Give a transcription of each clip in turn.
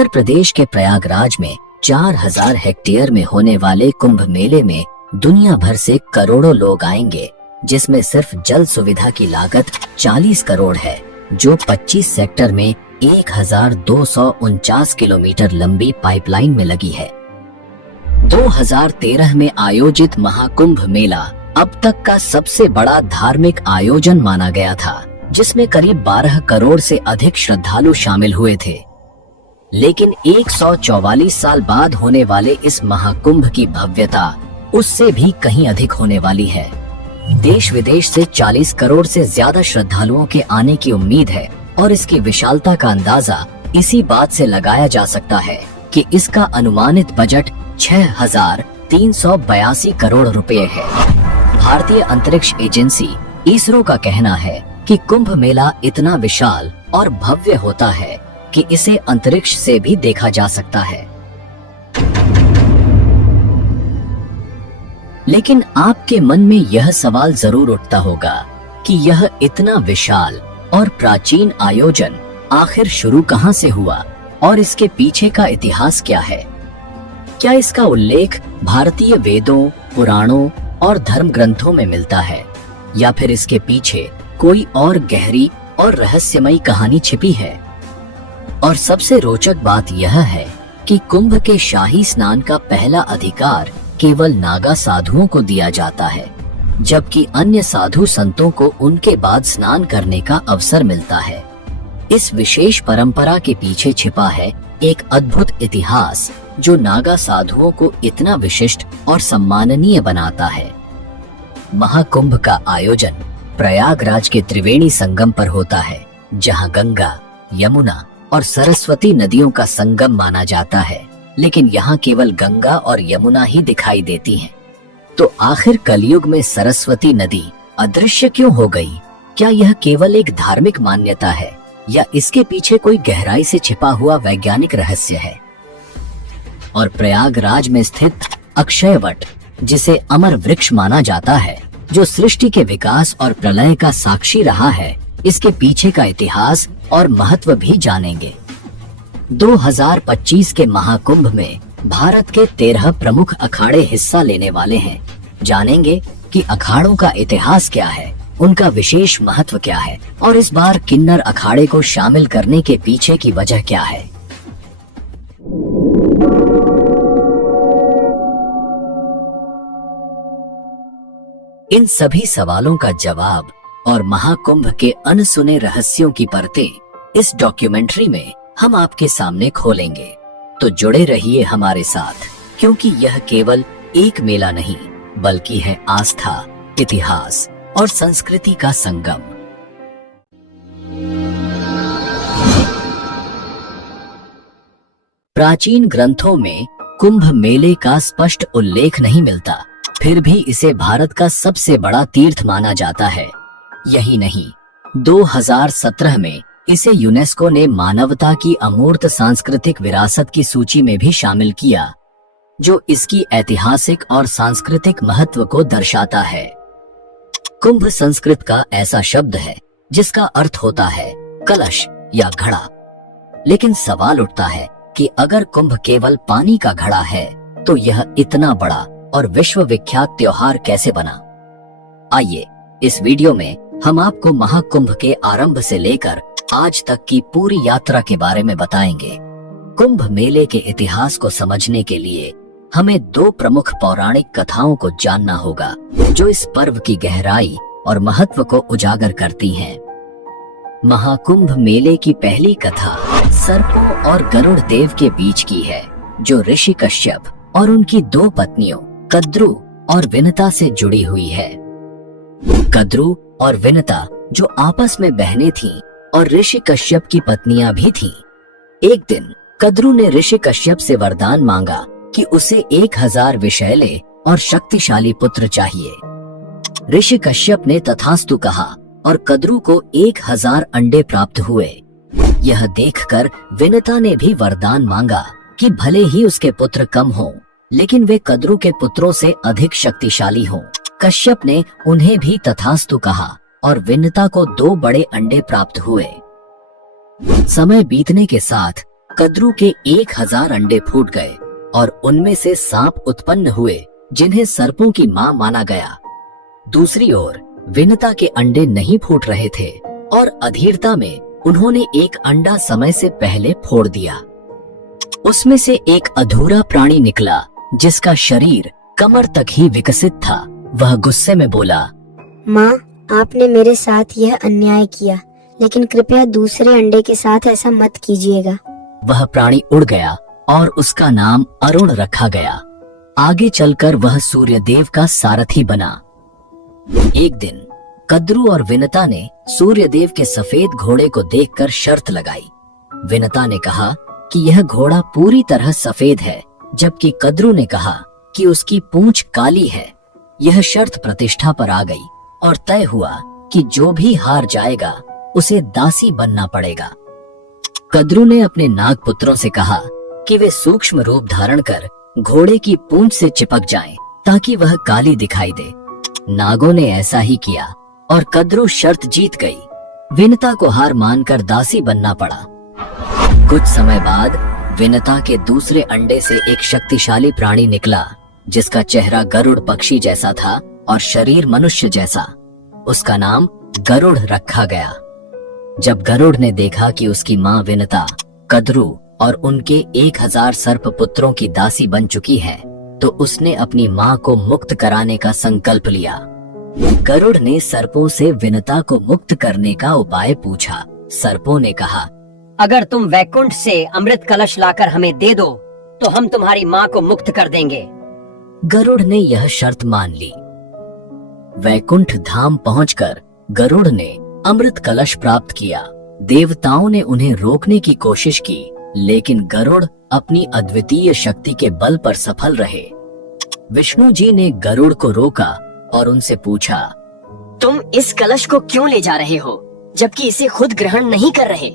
उत्तर प्रदेश के प्रयागराज में 4000 हेक्टेयर में होने वाले कुंभ मेले में दुनिया भर से करोड़ों लोग आएंगे, जिसमें सिर्फ जल सुविधा की लागत 40 करोड़ है, जो 25 सेक्टर में 1249 किलोमीटर लंबी पाइपलाइन में लगी है। 2013 में आयोजित महाकुंभ मेला अब तक का सबसे बड़ा धार्मिक आयोजन माना गया था, जिसमें करीब 12 करोड़ से अधिक श्रद्धालु शामिल हुए थे। लेकिन 144 साल बाद होने वाले इस महाकुंभ की भव्यता उससे भी कहीं अधिक होने वाली है। देश विदेश से 40 करोड़ से ज्यादा श्रद्धालुओं के आने की उम्मीद है और इसकी विशालता का अंदाजा इसी बात से लगाया जा सकता है कि इसका अनुमानित बजट 6382 करोड़ रुपए है। भारतीय अंतरिक्ष एजेंसी इसरो का कहना है कि कुंभ मेला इतना विशाल और भव्य होता है कि इसे अंतरिक्ष से भी देखा जा सकता है। लेकिन आपके मन में यह सवाल जरूर उठता होगा कि यह इतना विशाल और प्राचीन आयोजन आखिर शुरू कहां से हुआ और इसके पीछे का इतिहास क्या है? क्या इसका उल्लेख भारतीय वेदों, पुराणों और धर्म ग्रंथों में मिलता है, या फिर इसके पीछे कोई और गहरी और रहस्यमयी कहानी छिपी है? और सबसे रोचक बात यह है कि कुंभ के शाही स्नान का पहला अधिकार केवल नागा साधुओं को दिया जाता है, जबकि अन्य साधु संतों को उनके बाद स्नान करने का अवसर मिलता है। इस विशेष परंपरा के पीछे छिपा है एक अद्भुत इतिहास, जो नागा साधुओं को इतना विशिष्ट और सम्माननीय बनाता है। महाकुंभ का आयोजन प्रयागराज के त्रिवेणी संगम पर होता है, जहां गंगा, यमुना और सरस्वती नदियों का संगम माना जाता है। लेकिन यहाँ केवल गंगा और यमुना ही दिखाई देती हैं। तो आखिर कलयुग में सरस्वती नदी अदृश्य क्यों हो गई? क्या यह केवल एक धार्मिक मान्यता है, या इसके पीछे कोई गहराई से छिपा हुआ वैज्ञानिक रहस्य है? और प्रयागराज में स्थित अक्षयवट, जिसे अमर वृक्ष माना जाता है, जो सृष्टि के विकास और प्रलय का साक्षी रहा है, इसके पीछे का इतिहास और महत्व भी जानेंगे। 2025 के महाकुंभ में भारत के 13 प्रमुख अखाड़े हिस्सा लेने वाले हैं। जानेंगे कि अखाड़ों का इतिहास क्या है, उनका विशेष महत्व क्या है, और इस बार किन्नर अखाड़े को शामिल करने के पीछे की वजह क्या है। इन सभी सवालों का जवाब और महाकुंभ के अनसुने रहस्यों की परतें इस डॉक्यूमेंट्री में हम आपके सामने खोलेंगे। तो जुड़े रहिए हमारे साथ, क्योंकि यह केवल एक मेला नहीं, बल्कि है आस्था, इतिहास और संस्कृति का संगम। प्राचीन ग्रंथों में कुंभ मेले का स्पष्ट उल्लेख नहीं मिलता, फिर भी इसे भारत का सबसे बड़ा तीर्थ माना जाता है। यही नहीं, 2017 में इसे यूनेस्को ने मानवता की अमूर्त सांस्कृतिक विरासत की सूची में भी शामिल किया, जो इसकी ऐतिहासिक और सांस्कृतिक महत्व को दर्शाता है। कुंभ संस्कृत का ऐसा शब्द है जिसका अर्थ होता है कलश या घड़ा। लेकिन सवाल उठता है कि अगर कुंभ केवल पानी का घड़ा है, तो यह इतना बड़ा और विश्व विख्यात त्योहार कैसे बना? आइए इस वीडियो में हम आपको महाकुंभ के आरंभ से लेकर आज तक की पूरी यात्रा के बारे में बताएंगे। कुंभ मेले के इतिहास को समझने के लिए हमें 2 प्रमुख पौराणिक कथाओं को जानना होगा, जो इस पर्व की गहराई और महत्व को उजागर करती हैं। महाकुंभ मेले की पहली कथा सर्पों और गरुड़ देव के बीच की है, जो ऋषि कश्यप और उनकी 2 पत्नियों कद्रु और विनता से जुड़ी हुई है। कद्रु और विनता जो आपस में बहनें थीं और ऋषि कश्यप की पत्नियां भी थीं। एक दिन कद्रु ने ऋषि कश्यप से वरदान मांगा कि उसे 1000 विषैले और शक्तिशाली पुत्र चाहिए। ऋषि कश्यप ने तथास्तु कहा और कद्रु को 1000 अंडे प्राप्त हुए। यह देखकर विनता ने भी वरदान मांगा कि भले ही उसके पुत्र कम हों, लेकिन वे कद्रु के पुत्रों से अधिक शक्तिशाली हों। कश्यप ने उन्हें भी तथास्तु कहा और विनता को 2 बड़े अंडे प्राप्त हुए। समय बीतने के साथ कद्रू के 1000 अंडे फूट गए और उनमें से सांप उत्पन्न हुए जिन्हें सर्पों की मां माना गया। दूसरी ओर विनता के अंडे नहीं फूट रहे थे और अधीरता में उन्होंने एक अंडा समय से पहले फोड़ दिया। उसमें से एक अधूरा प्राणी निकला जिसका शरीर कमर तक ही विकसित था। वह गुस्से में बोला, माँ, आपने मेरे साथ यह अन्याय किया, लेकिन कृपया दूसरे अंडे के साथ ऐसा मत कीजिएगा। वह प्राणी उड़ गया और उसका नाम अरुण रखा गया। आगे चलकर वह सूर्यदेव का सारथी बना। एक दिन कद्रू और विनता ने सूर्यदेव के सफेद घोड़े को देखकर शर्त लगाई। विनता ने कहा कि यह घोड़ा पूरी तरह सफेद है, जबकि कद्रू ने कहा कि उसकी पूंछ काली है। यह शर्त प्रतिष्ठा पर आ गई और तय हुआ कि जो भी हार जाएगा उसे दासी बनना पड़ेगा। कद्रू ने अपने नागपुत्रों से कहा कि वे सूक्ष्म रूप धारण कर घोड़े की पूंछ से चिपक जाएं ताकि वह काली दिखाई दे। नागों ने ऐसा ही किया और कद्रू शर्त जीत गई। विनता को हार मानकर दासी बनना पड़ा। कुछ समय बाद विनता के दूसरे अंडे से एक शक्तिशाली प्राणी निकला जिसका चेहरा गरुड़ पक्षी जैसा था और शरीर मनुष्य जैसा। उसका नाम गरुड़ रखा गया। जब गरुड़ ने देखा कि उसकी मां विनता कद्रू और उनके 1000 सर्प पुत्रों की दासी बन चुकी है, तो उसने अपनी मां को मुक्त कराने का संकल्प लिया। गरुड़ ने सर्पों से विनता को मुक्त करने का उपाय पूछा। सर्पों ने कहा, अगर तुम वैकुंठ से अमृत कलश लाकर हमें दे दो तो हम तुम्हारी माँ को मुक्त कर देंगे। गरुड़ ने यह शर्त मान ली। वैकुंठ धाम पहुंचकर गरुड़ ने अमृत कलश प्राप्त किया। देवताओं ने उन्हें रोकने की कोशिश की, लेकिन गरुड़ अपनी अद्वितीय शक्ति के बल पर सफल रहे। विष्णु जी ने गरुड़ को रोका और उनसे पूछा, तुम इस कलश को क्यों ले जा रहे हो, जबकि इसे खुद ग्रहण नहीं कर रहे?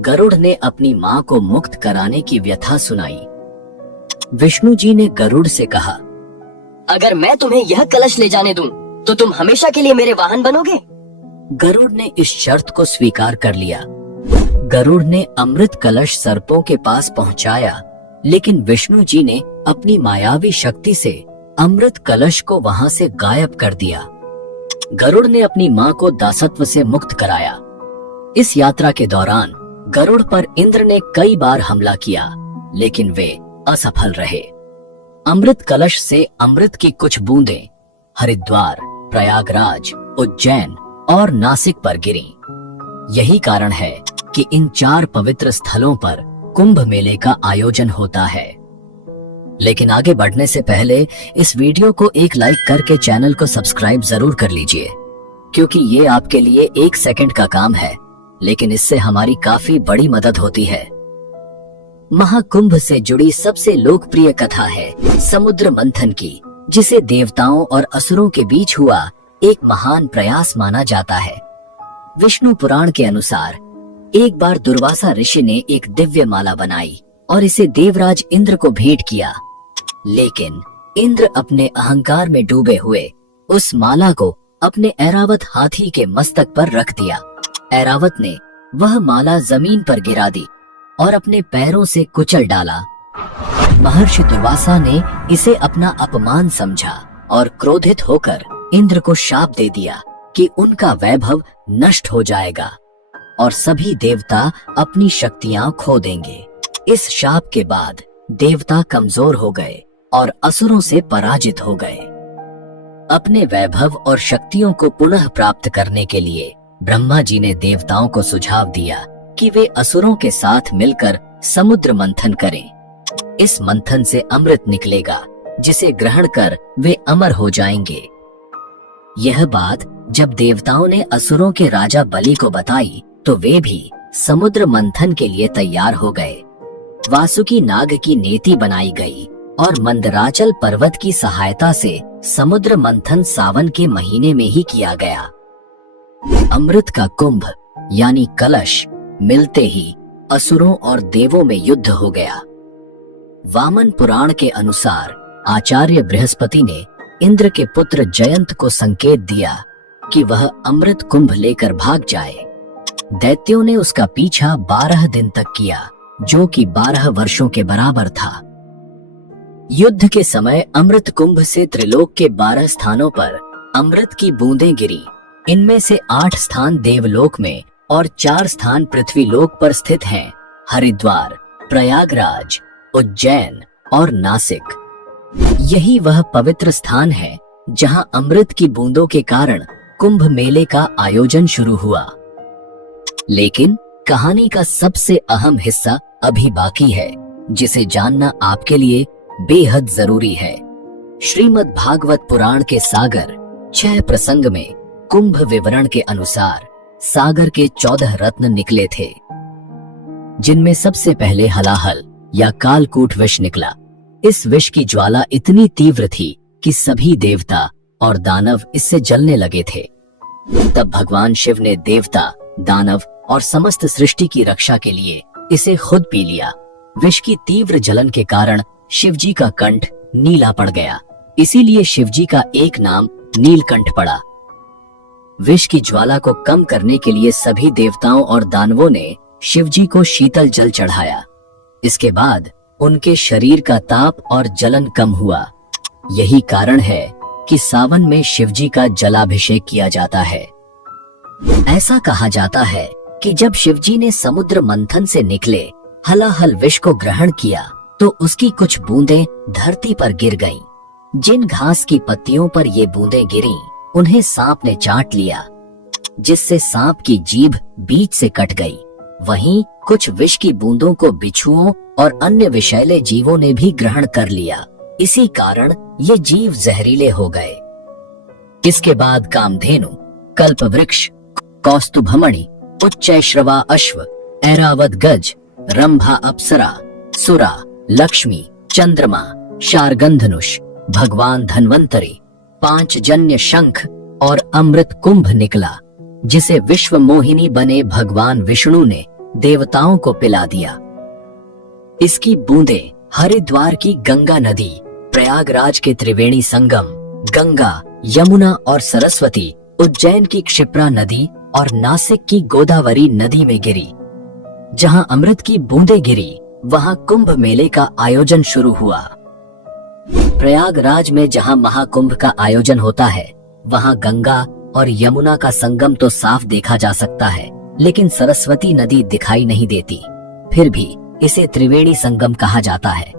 गरुड़ ने अपनी मां को मुक्त कराने की व्यथा सुनाई। विष्णु जी ने गरुड़ से कहा, अगर मैं तुम्हें यह कलश ले जाने दूं, तो तुम हमेशा के लिए मेरे वाहन बनोगे? गरुड़ ने इस शर्त को स्वीकार कर लिया। गरुड़ ने अमृत कलश सर्पों के पास पहुंचाया, लेकिन विष्णु जी ने अपनी मायावी शक्ति से अमृत कलश को वहां से गायब कर दिया। गरुड़ ने अपनी मां को दासत्व से मुक्त कराया। इस यात्रा के दौरान गरुड़ पर इंद्र ने कई बार हमला किया, लेकिन वे असफल रहे। अमृत कलश से अमृत की कुछ बूंदें हरिद्वार, प्रयागराज, उज्जैन और नासिक पर गिरी। यही कारण है कि इन 4 पवित्र स्थलों पर कुंभ मेले का आयोजन होता है। लेकिन आगे बढ़ने से पहले इस वीडियो को एक लाइक करके चैनल को सब्सक्राइब जरूर कर लीजिए, क्योंकि ये आपके लिए 1 सेकंड का काम है, लेकिन इससे हमारी काफी बड़ी मदद होती है। महाकुंभ से जुड़ी सबसे लोकप्रिय कथा है समुद्र मंथन की, जिसे देवताओं और असुरों के बीच हुआ एक महान प्रयास माना जाता है। विष्णु पुराण के अनुसार एक बार दुर्वासा ऋषि ने एक दिव्य माला बनाई और इसे देवराज इंद्र को भेंट किया, लेकिन इंद्र अपने अहंकार में डूबे हुए उस माला को अपने ऐरावत हाथी के मस्तक पर रख दिया। ऐरावत ने वह माला जमीन पर गिरा दी और अपने पैरों से कुचल डाला। महर्षि दुर्वासा ने इसे अपना अपमान समझा और क्रोधित होकर इंद्र को शाप दे दिया कि उनका वैभव नष्ट हो जाएगा और सभी देवता अपनी शक्तियां खो देंगे। इस शाप के बाद देवता कमजोर हो गए और असुरों से पराजित हो गए। अपने वैभव और शक्तियों को पुनः प्राप्त करने के लिए ब्रह्मा जी ने देवताओं को सुझाव दिया कि वे असुरों के साथ मिलकर समुद्र मंथन करें। इस मंथन से अमृत निकलेगा, जिसे ग्रहण कर वे अमर हो जाएंगे। यह बात जब देवताओं ने असुरों के राजा बलि को बताई, तो वे भी समुद्र मंथन के लिए तैयार हो गए। वासुकी नाग की नेति बनाई गई और मंदराचल पर्वत की सहायता से समुद्र मंथन सावन के महीने में ही किया गया। अमृत का कुंभ यानी कलश मिलते ही असुरों और देवों में युद्ध हो गया। वामन पुराण के अनुसार आचार्य बृहस्पति ने इंद्र के पुत्र जयंत को संकेत दिया कि वह अमृत कुंभ लेकर भाग जाए। दैत्यों ने उसका पीछा 12 दिन तक किया, जो कि 12 वर्षों के बराबर था। युद्ध के समय अमृत कुंभ से त्रिलोक के 12 स्थानों पर अमृत की बूंदें गिरी। इनमें से 8 स्थान देवलोक में और 4 स्थान पृथ्वीलोक पर स्थित हैं: हरिद्वार, प्रयागराज, उज्जैन और नासिक। यही वह पवित्र स्थान है जहां अमृत की बूंदों के कारण कुंभ मेले का आयोजन शुरू हुआ। लेकिन कहानी का सबसे अहम हिस्सा अभी बाकी है, जिसे जानना आपके लिए बेहद जरूरी है। श्रीमद् भागवत पुराण के सागर 6 प्रसंग में कुंभ विवरण के अनुसार सागर के 14 रत्न निकले थे, जिनमें सबसे पहले हलाहल या कालकूट विष निकला। इस विष की ज्वाला इतनी तीव्र थी कि सभी देवता और दानव इससे जलने लगे थे। तब भगवान शिव ने देवता, दानव और समस्त सृष्टि की रक्षा के लिए इसे खुद पी लिया। विष की तीव्र जलन के कारण शिवजी का कंठ नीला पड़ गया, इसीलिए शिवजी का एक नाम नीलकंठ पड़ा। विष की ज्वाला को कम करने के लिए सभी देवताओं और दानवों ने शिवजी को शीतल जल चढ़ाया। इसके बाद उनके शरीर का ताप और जलन कम हुआ। यही कारण है कि सावन में शिवजी का जलाभिषेक किया जाता है। ऐसा कहा जाता है कि जब शिवजी ने समुद्र मंथन से निकले हलाहल विष को ग्रहण किया तो उसकी कुछ बूंदें धरती पर गिर गईं। जिन घास की पत्तियों पर ये बूंदें गिरीं, उन्हें सांप ने चाट लिया, जिससे सांप की जीभ बीच से कट गई। वहीं कुछ विष की बूंदों को बिच्छुओं और अन्य विषैले जीवों ने भी ग्रहण कर लिया। इसी कारण ये जीव जहरीले हो गए। इसके बाद कामधेनु, कल्पवृक्ष, कौस्तुभमणि, उच्चैश्रवा अश्व, ऐरावत गज, रंभा अप्सरा, सुरा, लक्ष्मी, चंद्रमा, शारगंधनुष, भगवान धन्वंतरी, 5 जन्य शंख और अमृत कुंभ निकला, जिसे विश्व मोहिनी बने भगवान विष्णु ने देवताओं को पिला दिया। इसकी बूंदें हरिद्वार की गंगा नदी, प्रयागराज के त्रिवेणी संगम, गंगा, यमुना और सरस्वती, उज्जैन की क्षिप्रा नदी और नासिक की गोदावरी नदी में गिरी। जहां अमृत की बूंदें गिरी, वहां कुंभ मेले का आयोजन शुरू हुआ। प्रयागराज में जहां महाकुंभ का आयोजन होता है, वहां गंगा और यमुना का संगम तो साफ देखा जा सकता है, लेकिन सरस्वती नदी दिखाई नहीं देती। फिर भी इसे त्रिवेणी संगम कहा जाता है।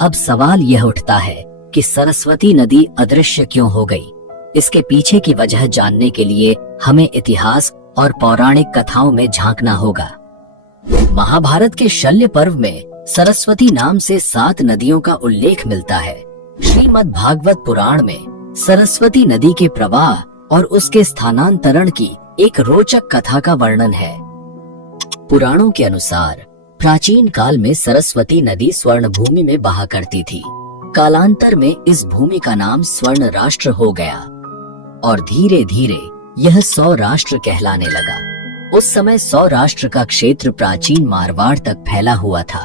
अब सवाल यह उठता है कि सरस्वती नदी अदृश्य क्यों हो गई? इसके पीछे की वजह जानने के लिए हमें इतिहास और पौराणिक कथाओं में झांकना होगा। महाभारत के शल्य पर्व में सरस्वती नाम से 7 नदियों का उल्लेख मिलता है। श्रीमद् भागवत पुराण में सरस्वती नदी के प्रवाह और उसके स्थानांतरण की एक रोचक कथा का वर्णन है। पुराणों के अनुसार प्राचीन काल में सरस्वती नदी स्वर्ण भूमि में बहा करती थी। कालांतर में इस भूमि का नाम स्वर्ण राष्ट्र हो गया और धीरे धीरे यह सौराष्ट्र कहलाने लगा। उस समय सौराष्ट्र का क्षेत्र प्राचीन मारवाड़ तक फैला हुआ था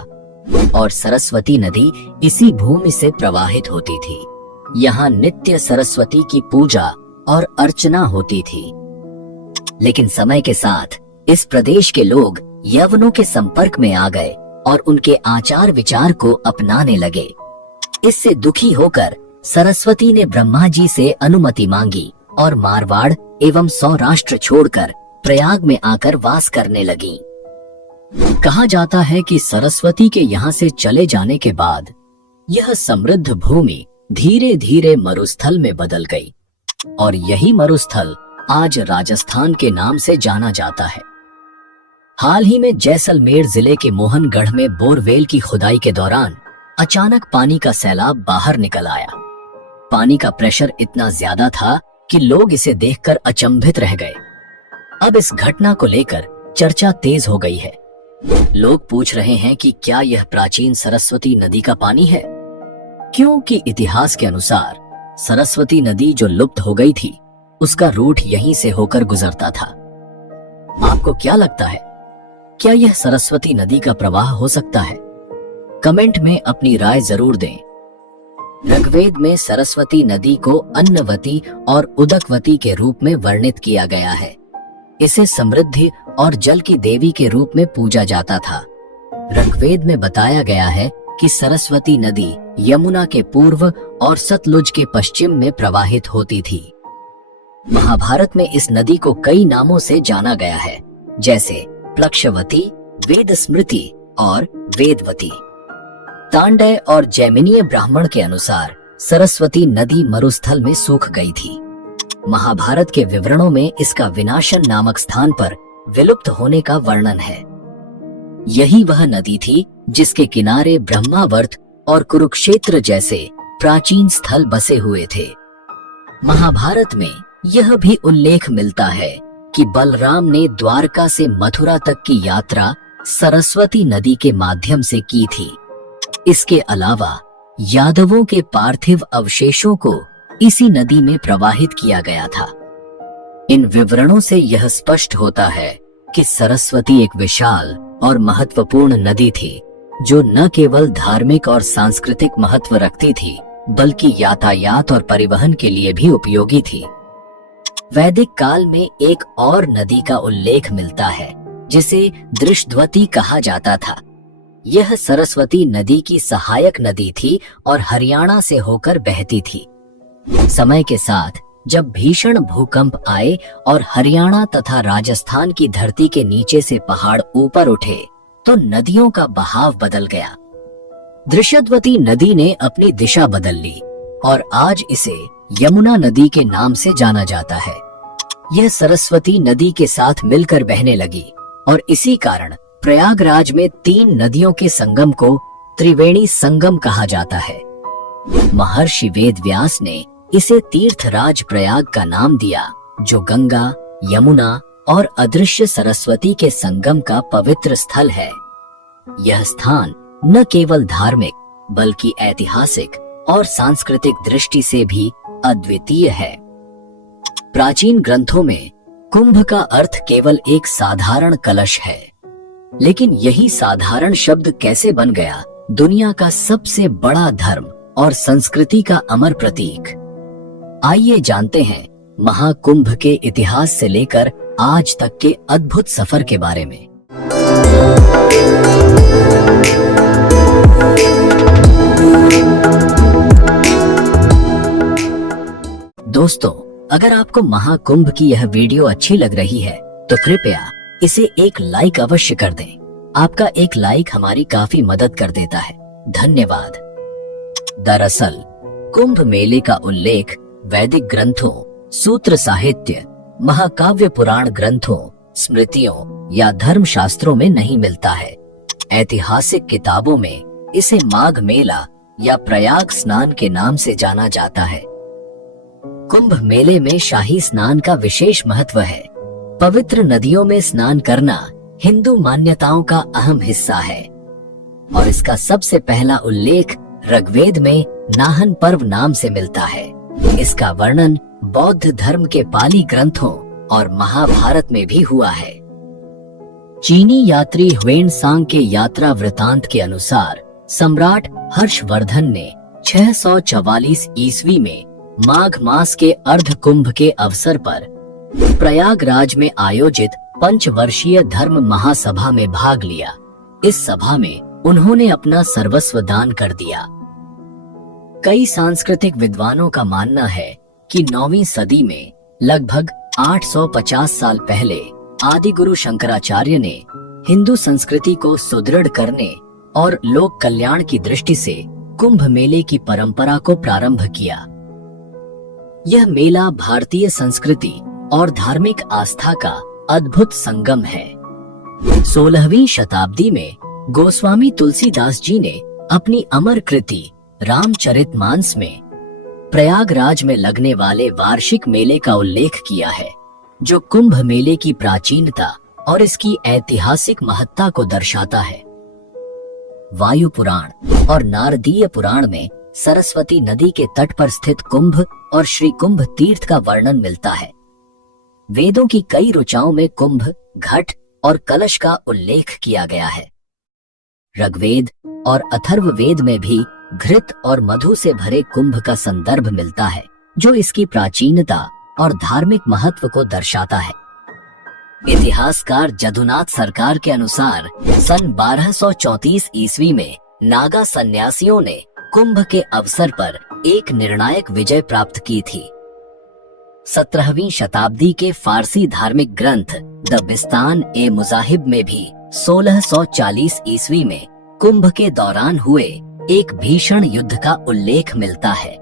और सरस्वती नदी इसी भूमि से प्रवाहित होती थी। यहाँ नित्य सरस्वती की पूजा और अर्चना होती थी। लेकिन समय के साथ इस प्रदेश के लोग यवनों के संपर्क में आ गए और उनके आचार विचार को अपनाने लगे। इससे दुखी होकर सरस्वती ने ब्रह्मा जी से अनुमति मांगी और मारवाड़ एवं सौराष्ट्र छोड़कर प्रयाग में आकर वास करने लगी। कहा जाता है कि सरस्वती के यहाँ से चले जाने के बाद यह समृद्ध भूमि धीरे धीरे मरुस्थल में बदल गई और यही मरुस्थल आज राजस्थान के नाम से जाना जाता है। हाल ही में जैसलमेर जिले के मोहनगढ़ में बोरवेल की खुदाई के दौरान अचानक पानी का सैलाब बाहर निकल आया। पानी का प्रेशर इतना ज्यादा था कि लोग इसे देखकर अचंभित रह गए। अब इस घटना को लेकर चर्चा तेज हो गई है। लोग पूछ रहे हैं कि क्या यह प्राचीन सरस्वती नदी का पानी है, क्योंकि इतिहास के अनुसार सरस्वती नदी जो लुप्त हो गई थी उसका रूट यहीं से होकर गुजरता था। आपको क्या लगता है, क्या यह सरस्वती नदी का प्रवाह हो सकता है? कमेंट में अपनी राय जरूर दें। ऋग्वेद में सरस्वती नदी को अन्नवती और उदकवती के रूप में वर्णित किया गया है। इसे समृद्धि और जल की देवी के रूप में पूजा जाता था। ऋग्वेद में बताया गया है कि सरस्वती नदी यमुना के पूर्व और सतलुज के पश्चिम में प्रवाहित होती थी। महाभारत में इस नदी को कई नामों से जाना गया है, जैसे प्लक्षवती, वेद स्मृति और वेदवती। तांडय और जैमिनीय ब्राह्मण के अनुसार सरस्वती नदी मरुस्थल में सूख गई थी। महाभारत के विवरणों में इसका विनाशन नामक स्थान पर विलुप्त होने का वर्णन है। यही वह नदी थी जिसके किनारे ब्रह्मावर्त और कुरुक्षेत्र जैसे प्राचीन स्थल बसे हुए थे। महाभारत में यह भी उल्लेख मिलता है कि बलराम ने द्वारका से मथुरा तक की यात्रा सरस्वती नदी के माध्यम से की थी। इसके अलावा यादवों के पार्थिव अवशेषों को इसी नदी में प्रवाहित किया गया था। इन विवरणों से यह स्पष्ट होता है कि सरस्वती एक विशाल और महत्वपूर्ण नदी थी, जो न केवल धार्मिक और सांस्कृतिक महत्व रखती थी, बल्कि यातायात और परिवहन के लिए भी उपयोगी थी। वैदिक काल में एक और नदी का उल्लेख मिलता है, जिसे दृष्टवती कहा जाता था। यह सरस्वती नदी की सहायक नदी थी और हरियाणा से होकर बहती थी। समय के साथ जब भीषण भूकंप आए और हरियाणा तथा राजस्थान की धरती के नीचे से पहाड़ ऊपर उठे, तो नदियों का बहाव बदल गया। दृशद्वती नदी ने अपनी दिशा बदल ली और आज इसे यमुना नदी के नाम से जाना जाता है। यह सरस्वती नदी के साथ मिलकर बहने लगी और इसी कारण प्रयागराज में 3 नदियों के संगम को त्रिवेणी संगम कहा जाता है। महर्षि वेदव्यास ने इसे तीर्थराज प्रयाग का नाम दिया, जो गंगा, यमुना और अदृश्य सरस्वती के संगम का पवित्र स्थल है। यह स्थान न केवल धार्मिक बल्कि ऐतिहासिक और सांस्कृतिक दृष्टि से भी अद्वितीय है। प्राचीन ग्रंथों में कुंभ का अर्थ केवल एक साधारण कलश है, लेकिन यही साधारण शब्द कैसे बन गया दुनिया का सबसे बड़ा धर्म और संस्कृति का अमर प्रतीक। आइए जानते हैं महाकुंभ के इतिहास से लेकर आज तक के अद्भुत सफर के बारे में। दोस्तों, अगर आपको महाकुंभ की यह वीडियो अच्छी लग रही है तो कृपया इसे एक लाइक अवश्य कर दें। आपका एक लाइक हमारी काफी मदद कर देता है। धन्यवाद। दरअसल कुंभ मेले का उल्लेख वैदिक ग्रंथों, सूत्र साहित्य, महाकाव्य पुराण ग्रंथों, स्मृतियों या धर्मशास्त्रों में नहीं मिलता है। ऐतिहासिक किताबों में इसे माघ मेला या प्रयाग स्नान के नाम से जाना जाता है। कुंभ मेले में शाही स्नान का विशेष महत्व है। पवित्र नदियों में स्नान करना हिंदू मान्यताओं का अहम हिस्सा है और इसका सबसे पहला उल्लेख ऋग्वेद में नाहन पर्व नाम से मिलता है। इसका वर्णन बौद्ध धर्म के पाली ग्रंथों और महाभारत में भी हुआ है। चीनी यात्री ह्वेनसांग के यात्रा वृतांत के अनुसार सम्राट हर्षवर्धन ने 644 ईस्वी में माघ मास के अर्ध कुंभ के अवसर पर प्रयागराज में आयोजित पंचवर्षीय धर्म महासभा में भाग लिया। इस सभा में उन्होंने अपना सर्वस्व दान कर दिया। कई सांस्कृतिक विद्वानों का मानना है कि 9वीं सदी में लगभग 850 साल पहले आदि गुरु शंकराचार्य ने हिंदू संस्कृति को सुदृढ़ करने और लोक कल्याण की दृष्टि से कुंभ मेले की परंपरा को प्रारंभ किया। यह मेला भारतीय संस्कृति और धार्मिक आस्था का अद्भुत संगम है। 16वीं शताब्दी में गोस्वामी तुलसीदास जी ने अपनी अमर कृति रामचरितमानस में प्रयागराज में लगने वाले वार्षिक मेले का उल्लेख किया है, जो कुंभ मेले की प्राचीनता और इसकी ऐतिहासिक महत्ता को दर्शाता है। वायु पुराण और नारदीय पुराण में सरस्वती नदी के तट पर स्थित कुंभ और श्री कुंभ तीर्थ का वर्णन मिलता है। वेदों की कई ऋचाओं में कुंभ, घट और कलश का उल्लेख किया गया है। ऋग्वेद और अथर्ववेद में भी घृत और मधु से भरे कुंभ का संदर्भ मिलता है, जो इसकी प्राचीनता और धार्मिक महत्व को दर्शाता है। इतिहासकार जदुनाथ सरकार के अनुसार सन 1234 ईस्वी में नागा सन्यासियों ने कुंभ के अवसर पर एक निर्णायक विजय प्राप्त की थी। 17वीं शताब्दी के फारसी धार्मिक ग्रंथ द बिस्तान ए मुजाहिब में भी 1640 ईस्वी में कुंभ के दौरान हुए एक भीषण युद्ध का उल्लेख मिलता है।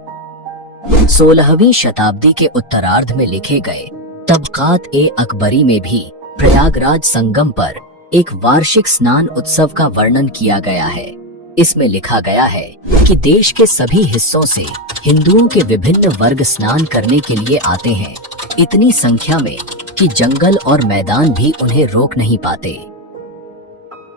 16वीं शताब्दी के उत्तरार्ध में लिखे गए तबकात ए अकबरी में भी प्रयागराज संगम पर एक वार्षिक स्नान उत्सव का वर्णन किया गया है। इसमें लिखा गया है कि देश के सभी हिस्सों से हिंदुओं के विभिन्न वर्ग स्नान करने के लिए आते हैं, इतनी संख्या में कि जंगल और मैदान भी उन्हें रोक नहीं पाते।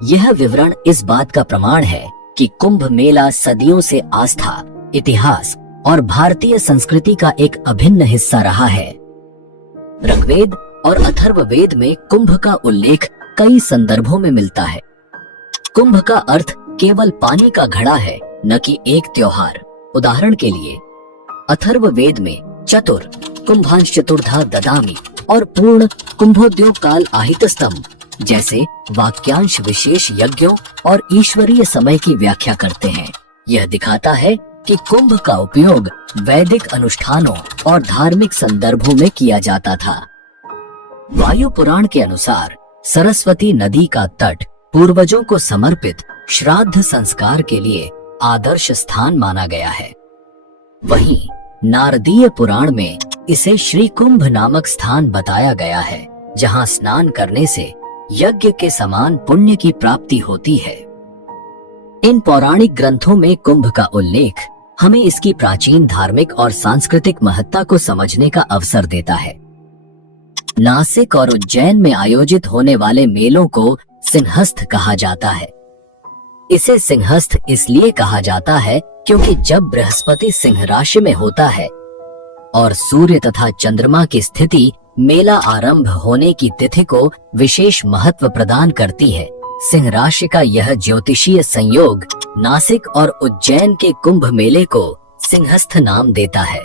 यह विवरण इस बात का प्रमाण है कि कुंभ मेला सदियों से आस्था, इतिहास और भारतीय संस्कृति का एक अभिन्न हिस्सा रहा है। ऋग्वेद और अथर्ववेद में कुंभ का उल्लेख कई संदर्भों में मिलता है। कुंभ का अर्थ केवल पानी का घड़ा है, न कि एक त्योहार। उदाहरण के लिए अथर्ववेद में चतुर कुंभांश चतुर्धा ददामि और पूर्ण कुंभोद्योग काल आहितस्तम जैसे वाक्यांश विशेष यज्ञों और ईश्वरीय समय की व्याख्या करते हैं। यह दिखाता है कि कुंभ का उपयोग वैदिक अनुष्ठानों और धार्मिक संदर्भों में किया जाता था। वायु पुराण के अनुसार सरस्वती नदी का तट पूर्वजों को समर्पित श्राद्ध संस्कार के लिए आदर्श स्थान माना गया है। वहीं नारदीय पुराण में इसे श्री कुंभ नामक स्थान बताया गया है, जहां स्नान करने से यज्ञ के समान पुण्य की प्राप्ति होती है। इन पौराणिक ग्रंथों में कुंभ का उल्लेख हमें इसकी प्राचीन धार्मिक और सांस्कृतिक महत्ता को समझने का अवसर देता है। नासिक और उज्जैन में आयोजित होने वाले मेलों को सिंहस्थ कहा जाता है। इसे सिंहस्थ इसलिए कहा जाता है क्योंकि जब बृहस्पति सिंह राशि में होता है और सूर्य तथा चंद्रमा की स्थिति मेला आरंभ होने की तिथि को विशेष महत्व प्रदान करती है। सिंह राशि का यह ज्योतिषीय संयोग नासिक और उज्जैन के कुंभ मेले को सिंहस्थ नाम देता है।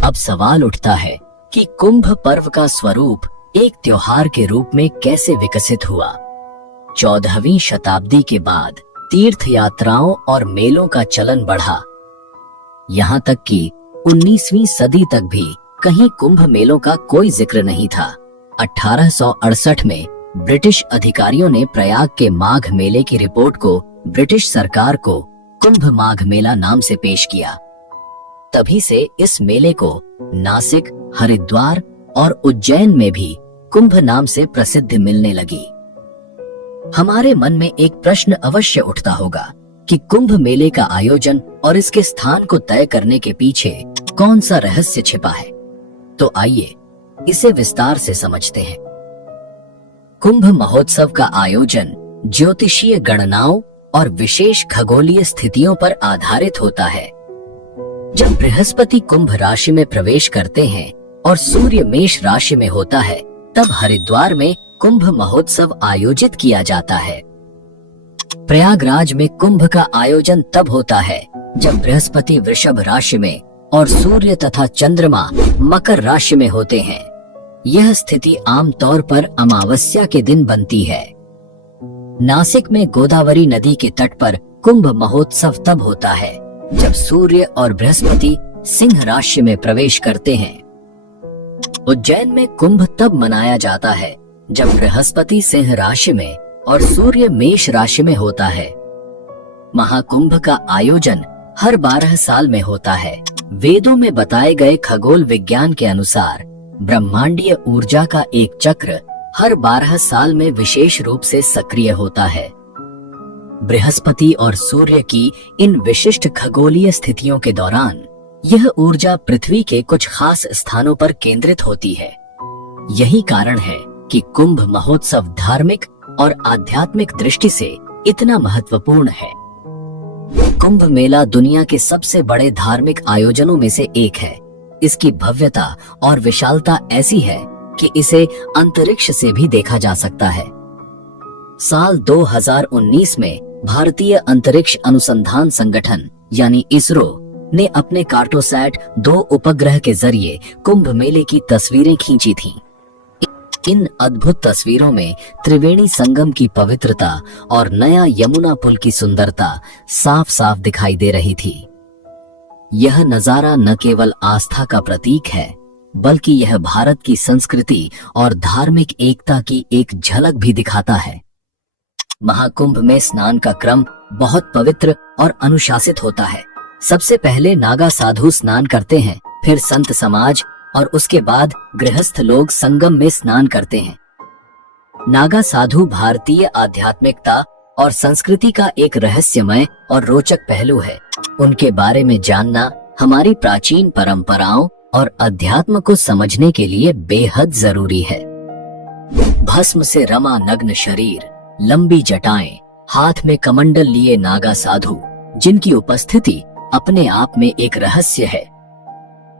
अब सवाल उठता है कि कुंभ पर्व का स्वरूप एक त्योहार के रूप में कैसे विकसित हुआ। 14वीं शताब्दी के बाद तीर्थ यात्राओं और मेलों का चलन बढ़ा। यहाँ तक कि 19वीं सदी तक भी कहीं कुंभ मेलों का कोई जिक्र नहीं था। 1868 में ब्रिटिश अधिकारियों ने प्रयाग के माघ मेले की रिपोर्ट को ब्रिटिश सरकार को कुंभ माघ मेला नाम से पेश किया। तभी से इस मेले को नासिक, हरिद्वार और उज्जैन में भी कुंभ नाम से प्रसिद्धि मिलने लगी। हमारे मन में एक प्रश्न अवश्य उठता होगा कि कुंभ मेले का आयोजन और इसके स्थान को तय करने के पीछे कौन सा रहस्य छिपा है। तो आइए इसे विस्तार से समझते हैं। कुंभ महोत्सव का आयोजन ज्योतिषीय गणनाओं और विशेष खगोलीय स्थितियों पर आधारित होता है। जब बृहस्पति कुंभ राशि में प्रवेश करते हैं और सूर्य मेष राशि में होता है, तब हरिद्वार में कुंभ महोत्सव आयोजित किया जाता है। प्रयागराज में कुंभ का आयोजन तब होता है जब बृहस्पति वृषभ राशि में और सूर्य तथा चंद्रमा मकर राशि में होते हैं। यह स्थिति आमतौर पर अमावस्या के दिन बनती है। नासिक में गोदावरी नदी के तट पर कुंभ महोत्सव तब होता है जब सूर्य और बृहस्पति सिंह राशि में प्रवेश करते हैं। उज्जैन में कुंभ तब मनाया जाता है जब बृहस्पति सिंह राशि में और सूर्य मेष राशि में होता है। महाकुंभ का आयोजन हर 12 साल में होता है। वेदों में बताए गए खगोल विज्ञान के अनुसार ब्रह्मांडीय ऊर्जा का एक चक्र हर 12 साल में विशेष रूप से सक्रिय होता है। बृहस्पति और सूर्य की इन विशिष्ट खगोलीय स्थितियों के दौरान यह ऊर्जा पृथ्वी के कुछ खास स्थानों पर केंद्रित होती है। यही कारण है कि कुंभ महोत्सव धार्मिक और आध्यात्मिक दृष्टि से इतना महत्वपूर्ण है। कुंभ मेला दुनिया के सबसे बड़े धार्मिक आयोजनों में से एक है। इसकी भव्यता और विशालता ऐसी है कि इसे अंतरिक्ष से भी देखा जा सकता है। साल 2019 में भारतीय अंतरिक्ष अनुसंधान संगठन यानी इसरो ने अपने कार्टोसैट 2 उपग्रह के जरिए कुंभ मेले की तस्वीरें खींची थीं। इन अद्भुत तस्वीरों में त्रिवेणी संगम की पवित्रता और नया यमुना पुल की सुंदरता साफ साफ दिखाई दे रही थी। यह नजारा न केवल आस्था का प्रतीक है, बल्कि यह भारत की संस्कृति और धार्मिक एकता की एक झलक भी दिखाता है। महाकुंभ में स्नान का क्रम बहुत पवित्र और अनुशासित होता है। सबसे पहले नागा साधु स्नान करते हैं, फिर संत समाज और उसके बाद गृहस्थ लोग संगम में स्नान करते हैं। नागा साधु भारतीय आध्यात्मिकता और संस्कृति का एक रहस्यमय और रोचक पहलू है। उनके बारे में जानना हमारी प्राचीन परंपराओं और अध्यात्म को समझने के लिए बेहद जरूरी है। भस्म से रमा नग्न शरीर, लंबी जटाएं, हाथ में कमंडल लिए नागा साधु, जिनकी उपस्थिति अपने आप में एक रहस्य है।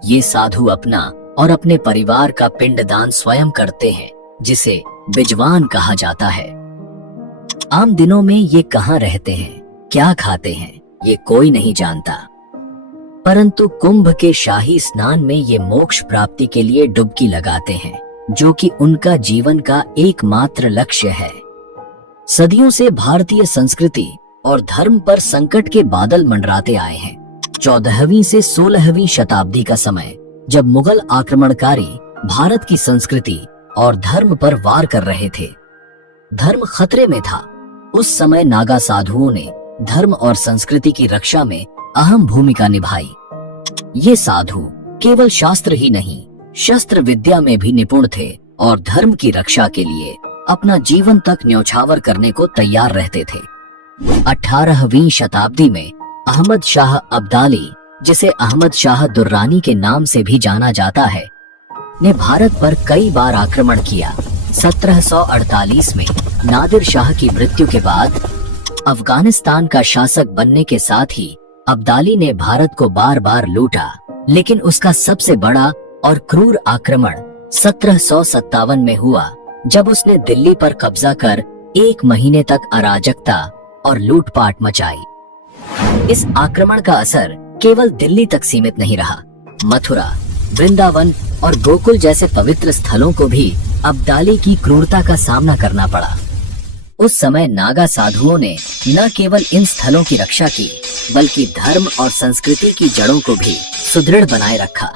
ये साधु अपना और अपने परिवार का पिंडदान स्वयं करते हैं, जिसे बिजवान कहा जाता है। आम दिनों में ये कहाँ रहते हैं, क्या खाते हैं, ये कोई नहीं जानता, परंतु कुंभ के शाही स्नान में ये मोक्ष प्राप्ति के लिए डुबकी लगाते हैं, जो कि उनका जीवन का एकमात्र लक्ष्य है। सदियों से भारतीय संस्कृति और धर्म पर संकट के बादल मंडराते आए हैं। 14वीं से 16वीं शताब्दी का समय, जब मुगल आक्रमणकारी भारत की संस्कृति और धर्म पर वार कर रहे थे, धर्म खतरे में था। उस समय नागा साधुओं ने धर्म और संस्कृति की रक्षा में अहम भूमिका निभाई। ये साधु केवल शास्त्र ही नहीं, शस्त्र विद्या में भी निपुण थे और धर्म की रक्षा के लिए अपना जीवन तक न्यौछावर करने को तैयार रहते थे। 18वीं शताब्दी में अहमद शाह अब्दाली, जिसे अहमद शाह दुर्रानी के नाम से भी जाना जाता है, ने भारत पर कई बार आक्रमण किया। 1748 में नादिर शाह की मृत्यु के बाद अफगानिस्तान का शासक बनने के साथ ही अब्दाली ने भारत को बार बार लूटा, लेकिन उसका सबसे बड़ा और क्रूर आक्रमण 1757 में हुआ, जब उसने दिल्ली पर कब्जा कर 1 महीने तक अराजकता और लूटपाट मचाई। इस आक्रमण का असर केवल दिल्ली तक सीमित नहीं रहा। मथुरा, वृंदावन और गोकुल जैसे पवित्र स्थलों को भी अब्दाली की क्रूरता का सामना करना पड़ा। उस समय नागा साधुओं ने न केवल इन स्थलों की रक्षा की, बल्कि धर्म और संस्कृति की जड़ों को भी सुदृढ़ बनाए रखा।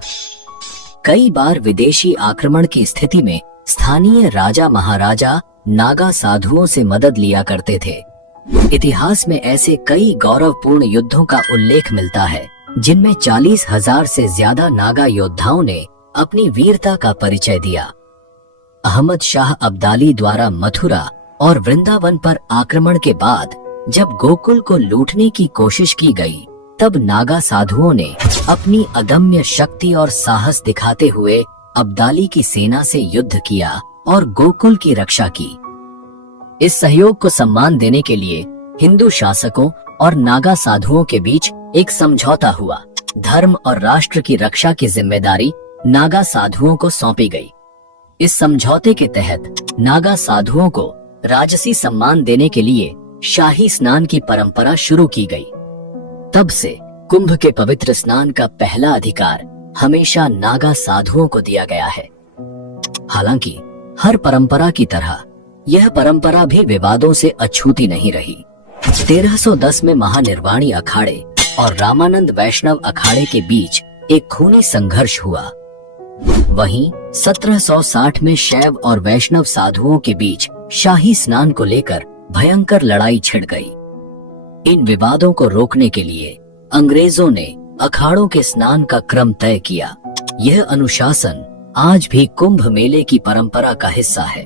कई बार विदेशी आक्रमण की स्थिति में स्थानीय राजा महाराजा नागा साधुओं से मदद लिया करते थे। इतिहास में ऐसे कई गौरवपूर्ण युद्धों का उल्लेख मिलता है, जिनमें 40,000 से ज्यादा नागा योद्धाओं ने अपनी वीरता का परिचय दिया। अहमद शाह अब्दाली द्वारा मथुरा और वृंदावन पर आक्रमण के बाद जब गोकुल को लूटने की कोशिश की गई, तब नागा साधुओं ने अपनी अदम्य शक्ति और साहस दिखाते हुए अब्दाली की सेना से युद्ध किया और गोकुल की रक्षा की। इस सहयोग को सम्मान देने के लिए हिंदू शासकों और नागा साधुओं के बीच एक समझौता हुआ। धर्म और राष्ट्र की रक्षा की जिम्मेदारी नागा साधुओं को सौंपी गई। इस समझौते के तहत नागा साधुओं को राजसी सम्मान देने के लिए शाही स्नान की परंपरा शुरू की गई। तब से कुंभ के पवित्र स्नान का पहला अधिकार हमेशा नागा साधुओं को दिया गया है। हालांकि हर परंपरा की तरह यह परंपरा भी विवादों से अछूती नहीं रही। 1310 में महानिर्वाणी अखाड़े और रामानंद वैष्णव अखाड़े के बीच एक खूनी संघर्ष हुआ। वहीं 1760 में शैव और वैष्णव साधुओं के बीच शाही स्नान को लेकर भयंकर लड़ाई छिड़ गई। इन विवादों को रोकने के लिए अंग्रेजों ने अखाड़ों के स्नान का क्रम तय किया। यह अनुशासन आज भी कुंभ मेले की परंपरा का हिस्सा है।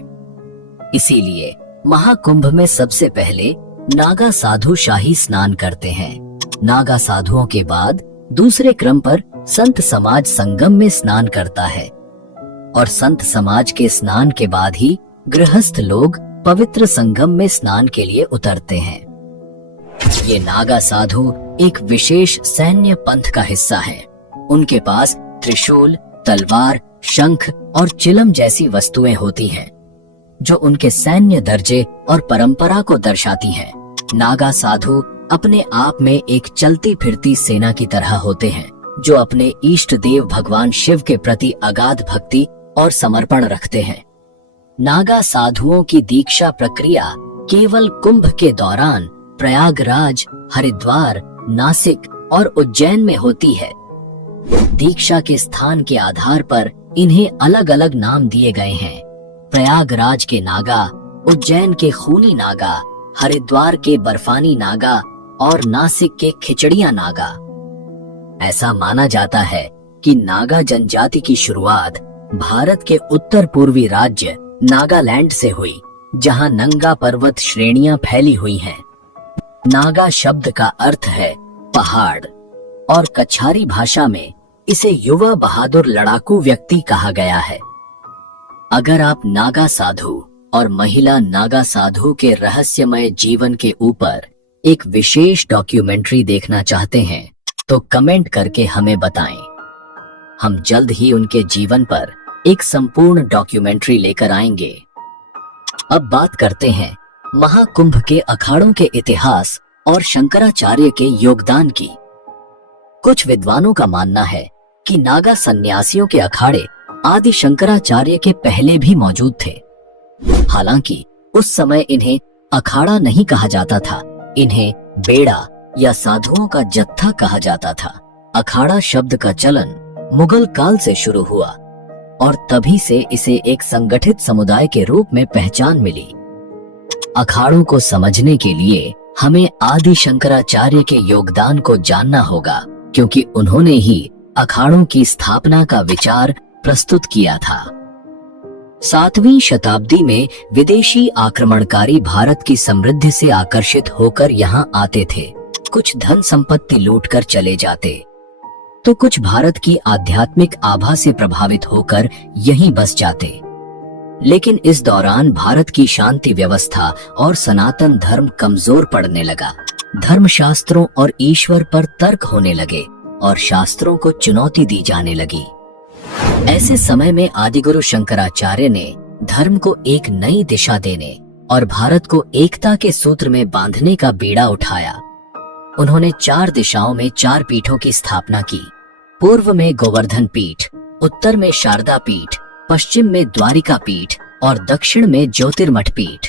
इसीलिए महाकुंभ में सबसे पहले नागा साधु शाही स्नान करते हैं। नागा साधुओं के बाद दूसरे क्रम पर संत समाज संगम में स्नान करता है और संत समाज के स्नान के बाद ही गृहस्थ लोग पवित्र संगम में स्नान के लिए उतरते हैं। ये नागा साधु एक विशेष सैन्य पंथ का हिस्सा है। उनके पास त्रिशूल, तलवार, शंख और चिलम जैसी वस्तुएं होती हैं, जो उनके सैन्य दर्जे और परंपरा को दर्शाती हैं। नागा साधु अपने आप में एक चलती फिरती सेना की तरह होते हैं, जो अपने इष्ट देव भगवान शिव के प्रति अगाध भक्ति और समर्पण रखते हैं। नागा साधुओं की दीक्षा प्रक्रिया केवल कुंभ के दौरान प्रयागराज, हरिद्वार, नासिक और उज्जैन में होती है। दीक्षा के स्थान के आधार पर इन्हें अलग अलग नाम दिए गए हैं। प्रयागराज के नागा, उज्जैन के खूनी नागा, हरिद्वार के बर्फानी नागा और नासिक के खिचड़िया नागा। ऐसा माना जाता है कि नागा जनजाति की शुरुआत भारत के उत्तर पूर्वी राज्य नागालैंड से हुई, जहां नंगा पर्वत श्रेणियां फैली हुई हैं। नागा शब्द का अर्थ है पहाड़ और कछारी भाषा में इसे युवा बहादुर लड़ाकू व्यक्ति कहा गया है। अगर आप नागा साधु और महिला नागा साधु के रहस्यमय जीवन के ऊपर एक विशेष डॉक्यूमेंट्री देखना चाहते हैं तो कमेंट करके हमें बताएं। हम जल्द ही उनके जीवन पर एक संपूर्ण डॉक्यूमेंट्री लेकर आएंगे। अब बात करते हैं महाकुंभ के अखाड़ों के इतिहास और शंकराचार्य के योगदान की। कुछ विद्वानों का मानना है कि नागा सन्यासियों के अखाड़े आदि शंकराचार्य के पहले भी मौजूद थे। हालांकि उस समय इन्हें अखाड़ा नहीं कहा जाता था, इन्हें बेड़ा या साधुओं का जत्था कहा जाता था। अखाड़ा शब्द का चलन मुगल काल से शुरू हुआ और तभी से इसे एक संगठित समुदाय के रूप में पहचान मिली। अखाड़ों को समझने के लिए हमें आदि शंकराचार्य के योगदान को जानना होगा, क्योंकि उन्होंने ही अखाड़ों की स्थापना का विचार प्रस्तुत किया था। 7वीं शताब्दी में विदेशी आक्रमणकारी भारत की समृद्धि से आकर्षित होकर यहाँ आते थे। कुछ धन संपत्ति लूटकर चले जाते, तो कुछ भारत की आध्यात्मिक आभा से प्रभावित होकर यहीं बस जाते। लेकिन इस दौरान भारत की शांति व्यवस्था और सनातन धर्म कमजोर पड़ने लगा। धर्मशास्त्रों और ईश्वर पर तर्क होने लगे और शास्त्रों को चुनौती दी जाने लगी। ऐसे समय में आदिगुरु शंकराचार्य ने धर्म को एक नई दिशा देने और भारत को एकता के सूत्र में बांधने का बीड़ा उठाया। उन्होंने 4 दिशाओं में 4 पीठों की स्थापना की। पूर्व में गोवर्धन पीठ, उत्तर में शारदा पीठ, पश्चिम में द्वारिका पीठ और दक्षिण में ज्योतिर्मठ पीठ।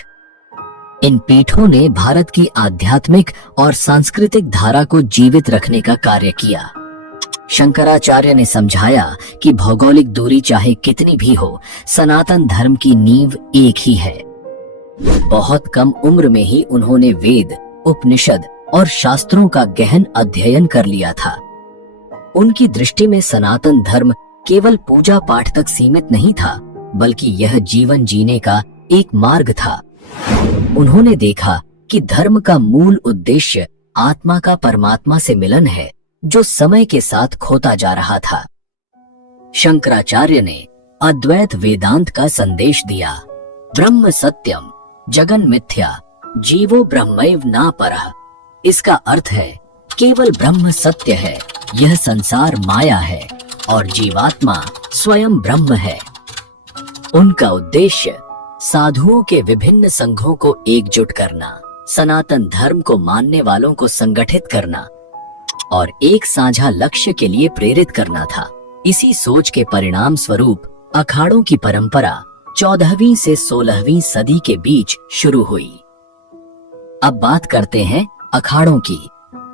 इन पीठों ने भारत की आध्यात्मिक और सांस्कृतिक धारा को जीवित रखने का कार्य किया। शंकराचार्य ने समझाया कि भौगोलिक दूरी चाहे कितनी भी हो, सनातन धर्म की नींव एक ही है। बहुत कम उम्र में ही उन्होंने वेद, उपनिषद और शास्त्रों का गहन अध्ययन कर लिया था। उनकी दृष्टि में सनातन धर्म केवल पूजा पाठ तक सीमित नहीं था, बल्कि यह जीवन जीने का एक मार्ग था। उन्होंने देखा कि धर्म का मूल उद्देश्य आत्मा का परमात्मा से मिलन है, जो समय के साथ खोता जा रहा था। शंकराचार्य ने अद्वैत वेदांत का संदेश दिया। ब्रह्म सत्यम, जगन मिथ्या, जीवो ब्रह्मैव न परः। इसका अर्थ है केवल ब्रह्म सत्य है, यह संसार माया है और जीवात्मा स्वयं ब्रह्म है। उनका उद्देश्य साधुओं के विभिन्न संघों को एकजुट करना, सनातन धर्म को मानने वालों को संगठित करना और एक साझा लक्ष्य के लिए प्रेरित करना था। इसी सोच के परिणाम स्वरूप अखाड़ों की परंपरा 14वीं से 16वीं सदी के बीच शुरू हुई। अब बात करते हैं अखाड़ों की।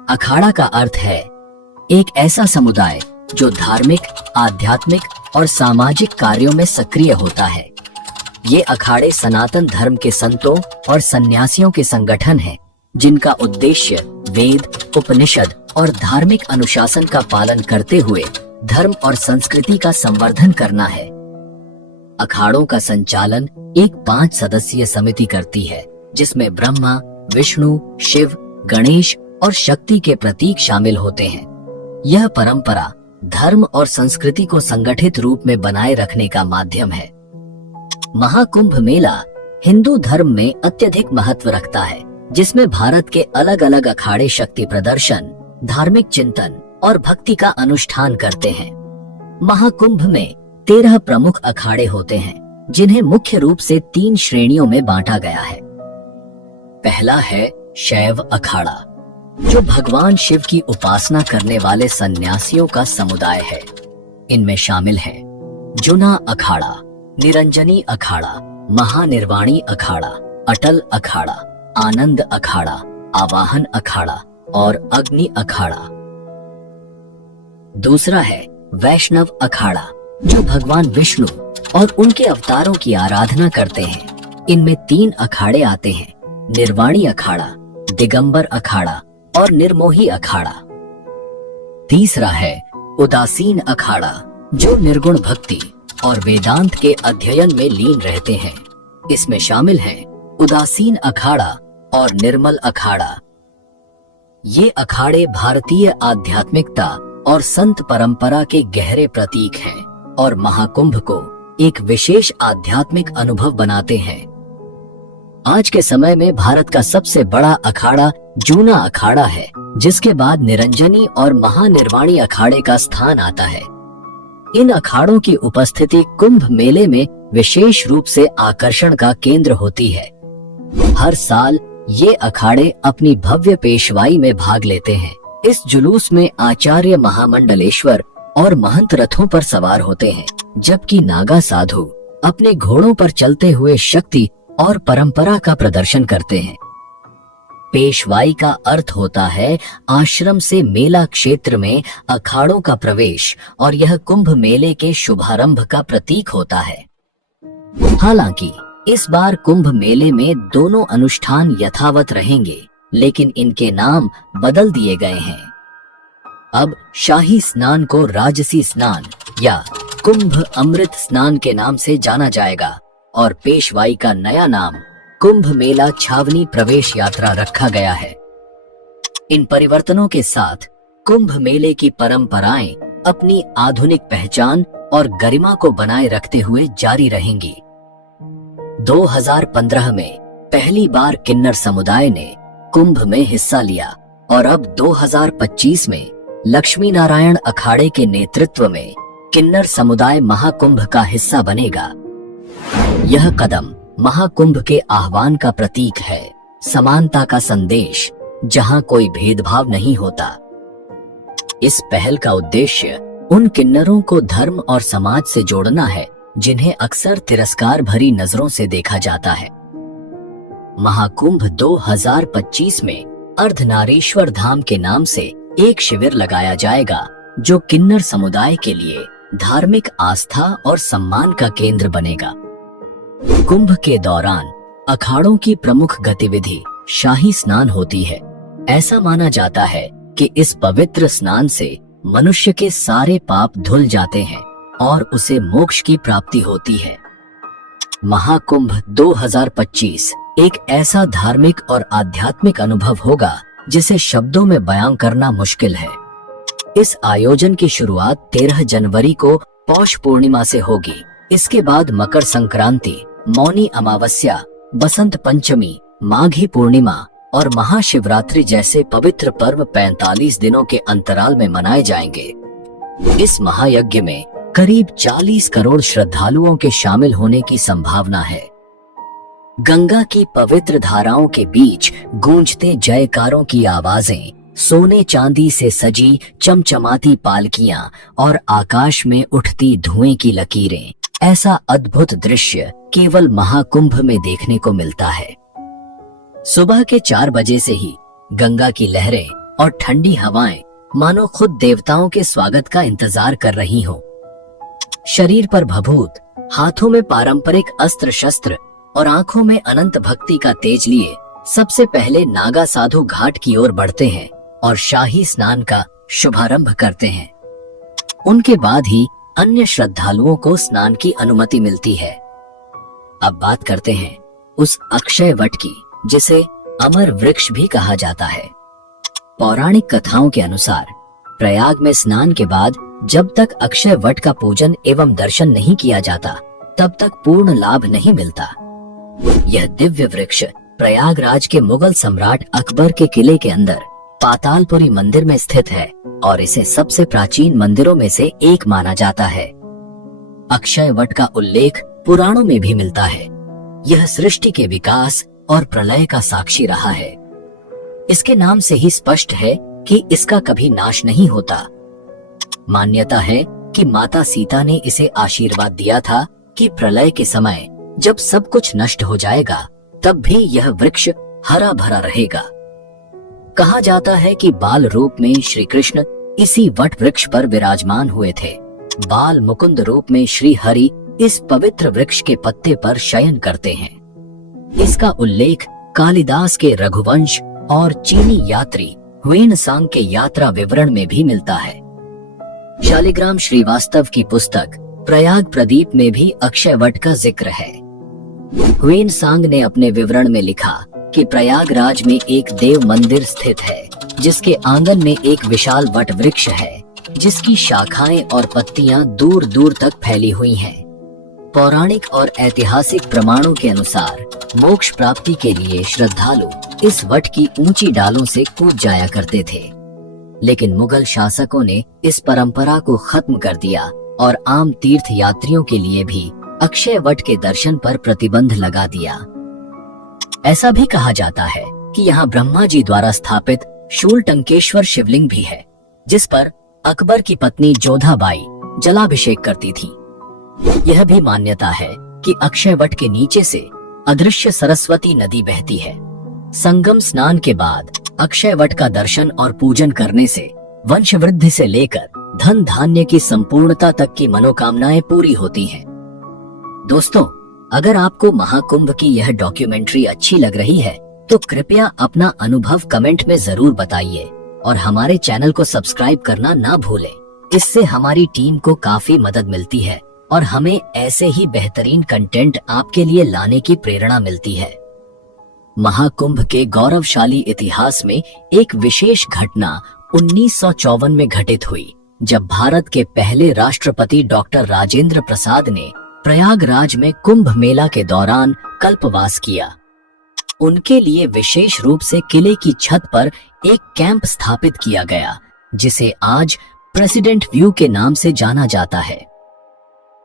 अखाड़ा का अर्थ है एक ऐसा समुदाय जो धार्मिक, आध्यात्मिक और सामाजिक कार्यों में सक्रिय होता है। ये अखाड़े सनातन धर्म के संतों और सन्यासियों के संगठन हैं, जिनका उद्देश्य वेद, उपनिषद और धार्मिक अनुशासन का पालन करते हुए धर्म और संस्कृति का संवर्धन करना है। अखाड़ों का संचालन एक 5 सदस्यीय समिति करती है, जिसमें ब्रह्मा, विष्णु, शिव, गणेश और शक्ति के प्रतीक शामिल होते हैं। यह परंपरा धर्म और संस्कृति को संगठित रूप में बनाए रखने का माध्यम है। महाकुंभ मेला हिंदू धर्म में अत्यधिक महत्व रखता है, जिसमें भारत के अलग अलग अखाड़े शक्ति प्रदर्शन, धार्मिक चिंतन और भक्ति का अनुष्ठान करते हैं। महाकुंभ में 13 प्रमुख अखाड़े होते हैं, जिन्हें मुख्य रूप से 3 श्रेणियों में बांटा गया है। पहला है शैव अखाड़ा, जो भगवान शिव की उपासना करने वाले सन्यासियों का समुदाय है। इनमें शामिल है जुना अखाड़ा, निरंजनी अखाड़ा, महानिर्वाणी अखाड़ा, अटल अखाड़ा, आनंद अखाड़ा, आवाहन अखाड़ा और अग्नि अखाड़ा। दूसरा है वैष्णव अखाड़ा, जो भगवान विष्णु और उनके अवतारों की आराधना करते हैं। इनमें 3 अखाड़े आते हैं: निर्वाणी अखाड़ा, दिगंबर अखाड़ा और निर्मोही अखाड़ा। तीसरा है उदासीन अखाड़ा, जो निर्गुण भक्ति और वेदांत के अध्ययन में लीन रहते हैं। इसमें शामिल हैं उदासीन अखाड़ा और निर्मल अखाड़ा। ये अखाड़े भारतीय आध्यात्मिकता और संत परंपरा के गहरे प्रतीक हैं और महाकुंभ को एक विशेष आध्यात्मिक अनुभव बनाते हैं। आज के समय में भारत का सबसे बड़ा अखाड़ा जूना अखाड़ा है, जिसके बाद निरंजनी और महानिर्वाणी अखाड़े का स्थान आता है। इन अखाड़ों की उपस्थिति कुंभ मेले में विशेष रूप से आकर्षण का केंद्र होती है। हर साल ये अखाड़े अपनी भव्य पेशवाई में भाग लेते हैं। इस जुलूस में आचार्य महामंडलेश्वर और महंत रथों पर सवार होते हैं, जबकि नागा साधु अपने घोड़ों पर चलते हुए शक्ति और परंपरा का प्रदर्शन करते हैं। पेशवाई का अर्थ होता है आश्रम से मेला क्षेत्र में अखाड़ों का प्रवेश, और यह कुंभ मेले के शुभारंभ का प्रतीक होता है। हालांकि इस बार कुंभ मेले में दोनों अनुष्ठान यथावत रहेंगे, लेकिन इनके नाम बदल दिए गए हैं। अब शाही स्नान को राजसी स्नान या कुंभ अमृत स्नान के नाम से जाना जाएगा और पेशवाई का नया नाम कुंभ मेला छावनी प्रवेश यात्रा रखा गया है। इन परिवर्तनों के साथ कुंभ मेले की परंपराएं अपनी आधुनिक पहचान और गरिमा को बनाए रखते हुए जारी रहेंगी। 2015 में पहली बार किन्नर समुदाय ने कुंभ में हिस्सा लिया और अब 2025 में लक्ष्मी नारायण अखाड़े के नेतृत्व में किन्नर समुदाय महाकुंभ का हिस्सा बनेगा। यह कदम महाकुंभ के आह्वान का प्रतीक है, समानता का संदेश, जहां कोई भेदभाव नहीं होता। इस पहल का उद्देश्य उन किन्नरों को धर्म और समाज से जोड़ना है जिन्हें अक्सर तिरस्कार भरी नजरों से देखा जाता है। महाकुंभ 2025 में अर्धनारीश्वर धाम के नाम से एक शिविर लगाया जाएगा, जो किन्नर समुदाय के लिए धार्मिक आस्था और सम्मान का केंद्र बनेगा। कुंभ के दौरान अखाड़ों की प्रमुख गतिविधि शाही स्नान होती है। ऐसा माना जाता है कि इस पवित्र स्नान से मनुष्य के सारे पाप धुल जाते हैं और उसे मोक्ष की प्राप्ति होती है। महाकुंभ 2025 एक ऐसा धार्मिक और आध्यात्मिक अनुभव होगा जिसे शब्दों में बयां करना मुश्किल है। इस आयोजन की शुरुआत 13 जनवरी को पौष पूर्णिमा से होगी। इसके बाद मकर संक्रांति, मौनी अमावस्या, बसंत पंचमी, माघी पूर्णिमा और महाशिवरात्रि जैसे पवित्र पर्व 45 दिनों के अंतराल में मनाए जाएंगे। इस महायज्ञ में करीब 40 करोड़ श्रद्धालुओं के शामिल होने की संभावना है। गंगा की पवित्र धाराओं के बीच गूंजते जयकारों की आवाजें, सोने चांदी से सजी चमचमाती पालकियां और आकाश में उठती धुएं की लकीरें, ऐसा अद्भुत दृश्य केवल महाकुंभ में देखने को मिलता है। सुबह के 4 बजे से ही गंगा की लहरें और ठंडी हवाएं मानो खुद देवताओं के स्वागत का इंतजार कर रही हों। शरीर पर भभूत, हाथों में पारंपरिक अस्त्र शस्त्र और आंखों में अनंत भक्ति का तेज लिए सबसे पहले नागा साधु घाट की ओर बढ़ते हैं और शाही स्नान का शुभारंभ करते हैं। उनके बाद ही अन्य श्रद्धालुओं को स्नान की अनुमति मिलती है। अब बात करते हैं उस अक्षय वट की, जिसे अमर वृक्ष भी कहा जाता है। पौराणिक कथाओं के अनुसार प्रयाग में स्नान के बाद जब तक अक्षय वट का पूजन एवं दर्शन नहीं किया जाता, तब तक पूर्ण लाभ नहीं मिलता। यह दिव्य वृक्ष प्रयागराज के मुगल सम्राट अकबर के किले के अंदर पातालपुरी मंदिर में स्थित है और इसे सबसे प्राचीन मंदिरों में से एक माना जाता है। अक्षय वट का उल्लेख पुराणों में भी मिलता है। यह सृष्टि के विकास और प्रलय का साक्षी रहा है। इसके नाम से ही स्पष्ट है कि इसका कभी नाश नहीं होता। मान्यता है कि माता सीता ने इसे आशीर्वाद दिया था कि प्रलय के समय जब सब कुछ नष्ट हो जाएगा तब भी यह वृक्ष हरा भरा रहेगा। कहा जाता है कि बाल रूप में श्री कृष्ण इसी वट वृक्ष पर विराजमान हुए थे। बाल मुकुंद रूप में श्री हरि इस पवित्र वृक्ष के पत्ते पर शयन करते हैं। इसका उल्लेख कालिदास के रघुवंश और चीनी यात्री ह्वेनसांग के यात्रा विवरण में भी मिलता है। शालिग्राम श्रीवास्तव की पुस्तक प्रयाग प्रदीप में भी अक्षय वट का जिक्र है। ह्वेनसांग ने अपने विवरण में लिखा कि प्रयागराज में एक देव मंदिर स्थित है जिसके आंगन में एक विशाल वट वृक्ष है जिसकी शाखाएं और पत्तियां दूर दूर तक फैली हुई हैं। पौराणिक और ऐतिहासिक प्रमाणों के अनुसार मोक्ष प्राप्ति के लिए श्रद्धालु इस वट की ऊंची डालों से कूद जाया करते थे, लेकिन मुगल शासकों ने इस परंपरा को खत्म कर दिया और आम तीर्थ यात्रियों के लिए भी अक्षय वट के दर्शन पर प्रतिबंध लगा दिया। ऐसा भी कहा जाता है कि यहाँ ब्रह्मा जी द्वारा स्थापित शूलटंकेश्वर शिवलिंग भी है, जिस पर अकबर की पत्नी जोधाबाई जलाभिषेक करती थी। यह भी मान्यता है कि अक्षय वट के नीचे से अदृश्य सरस्वती नदी बहती है। संगम स्नान के बाद अक्षय वट का दर्शन और पूजन करने से वंश वृद्धि से लेकर धन धान्य की संपूर्णता तक की मनोकामनाएं पूरी होती हैं। दोस्तों, अगर आपको महाकुंभ की यह डॉक्यूमेंट्री अच्छी लग रही है तो कृपया अपना अनुभव कमेंट में जरूर बताइए और हमारे चैनल को सब्सक्राइब करना ना भूलें। इससे हमारी टीम को काफी मदद मिलती है और हमें ऐसे ही बेहतरीन कंटेंट आपके लिए लाने की प्रेरणा मिलती है। महाकुंभ के गौरवशाली इतिहास में एक विशेष घटना 1954 में घटित हुई, जब भारत के पहले राष्ट्रपति डॉक्टर राजेंद्र प्रसाद ने प्रयागराज में कुंभ मेला के दौरान कल्पवास किया। उनके लिए विशेष रूप से किले की छत पर एक कैंप स्थापित किया गया, जिसे आज प्रेसिडेंट व्यू के नाम से जाना जाता है।